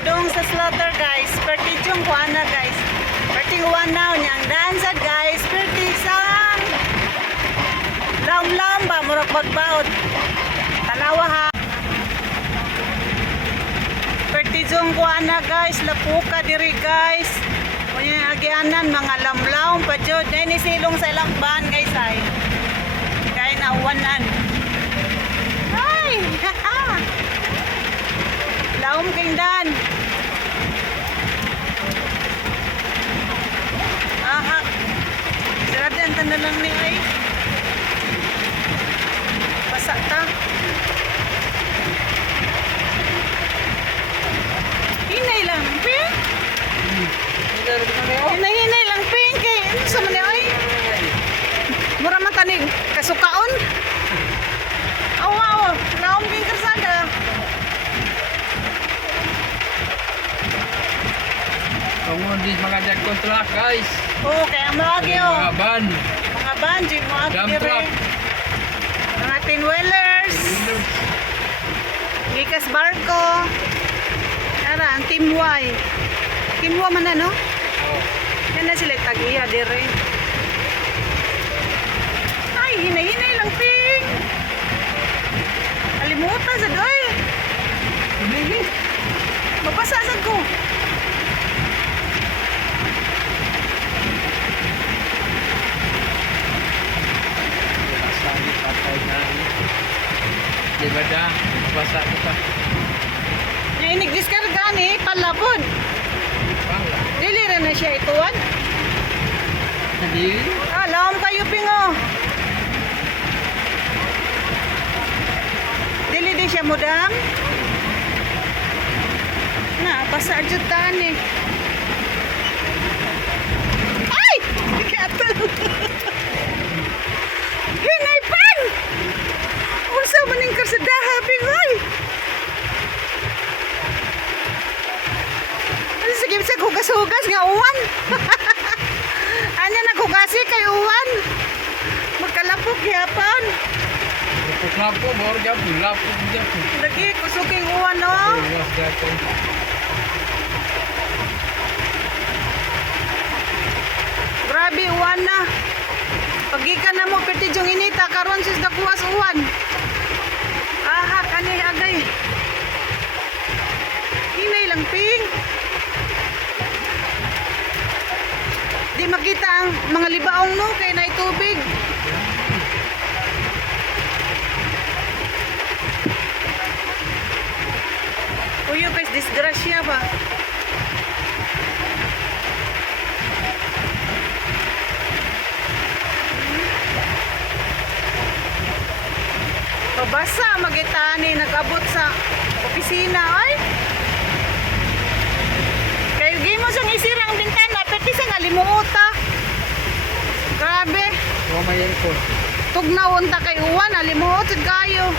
padung sa slaughter guys. Pertijong ko ana guys. Perting wanaw niyang dansad guys. Perti sang lam-lam ba murag bagbaot. Tanawa ha. Pertijong ko ana guys. Lapuka diri guys. Kunya agianan mga lamlaw pa jud. Nay ni silong sa ilang ban guys ay. Kay nauwanan. Ay! Laom kingdan. Aha. Sarap yan tanda lang ni ay. Basa ta. Hinay lang, pink. Hinay lang, pink. Kay, ano sa mani ay? Mura man tanig kasukaon. Awa, laom king kersada. Tunggu di mengajak kontrak guys. Oh, kaya mo lagi oh. Mga ban. Mga banji mo agi Dump dire. truck. Mga tin-wheelers. Gikas barko. Ara, ang Team Y. Team Y man na, no? Oh. Yan na sila tag-iya dire. Ay, hinay-hinay lang, ping. Kalimutan sa doy. Ini Mapasasag ko. sakit patay na. Di ba da? Mabasa ko pa. Nga inig-diskarga ni, palapod. Pala. Dili rin na siya ituan. Hindi. Laom kayo, pingo. Dili di siya mudam. Na, basa jud taan eh. Ay! Katal. Hinay pan! Unsa man ning karsadaha, pingoy? Ano sige sa hugas-hugas nga uwan? Anya naghugasi kay uwan? Magkalapok gyapon. Lapo baru jauh lapo jauh. Lagi kusuking uwan no. Luas jatuh. Grabe uwan na. Pagikan na mo pertijong inita karon sis dakuwas uwan. Aha kani agay. Hinay lang ping. Di makita ang mga libaong no kay nay tubig. Uyo guys, disgrasya ba? Pabasa magitani nag-abot sa opisina ay. Kayo gimo sang isira ang bintana pati sa ngalimuota. Grabe. Mau main ikut. Tugnaw unta kay uwan alimuot kayo.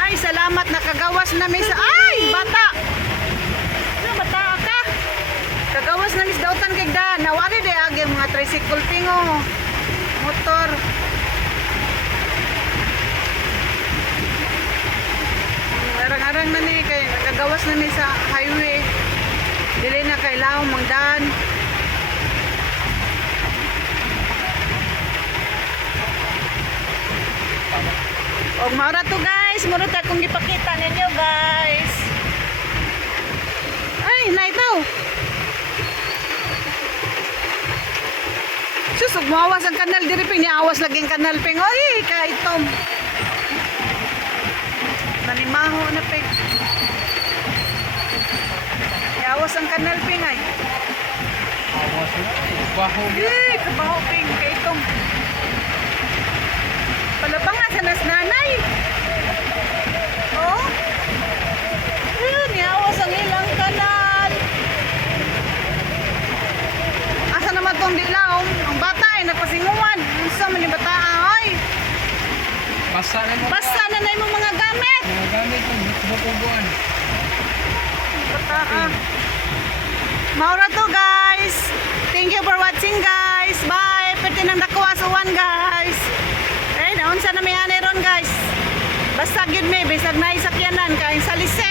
Ay, salamat nakagawas na mi sa ay bata. Ano bata ka? Kagawas na mi sa dautan kay da. Nawari de agi mga tricycle pingo. Motor. Arang-arang na ni kay nakagawas na mi sa highway. Dili na kay lao mangdan. Og maura to guys, mura ta kung gipakita ninyo guys. Ay, naitaw. Susog mawas ang kanal diri ping niawas laging kanal ping. Oy, kaitom. Nalimaho na ping. Niawas ang kanal ping ay. Awas na. Baho dia. Kabaho ping kaitom. Palabanga sa nanay. Oh. Niawas ang ilang kanal. Asa naman tong dilaw? Ang bata ay nagpasinguan. Unsa man ni bata ay? Basa na mo. Basta na na imong mga gamit. Mga gamit ng bukubuan. Bata. Maura to guys. Thank you for watching guys. Bye. Pwede nang nakuha sa one guys. Ay, naunsa na may ani ron guys. Basta gyud may bisa kag naay sakyanan kain sa lise.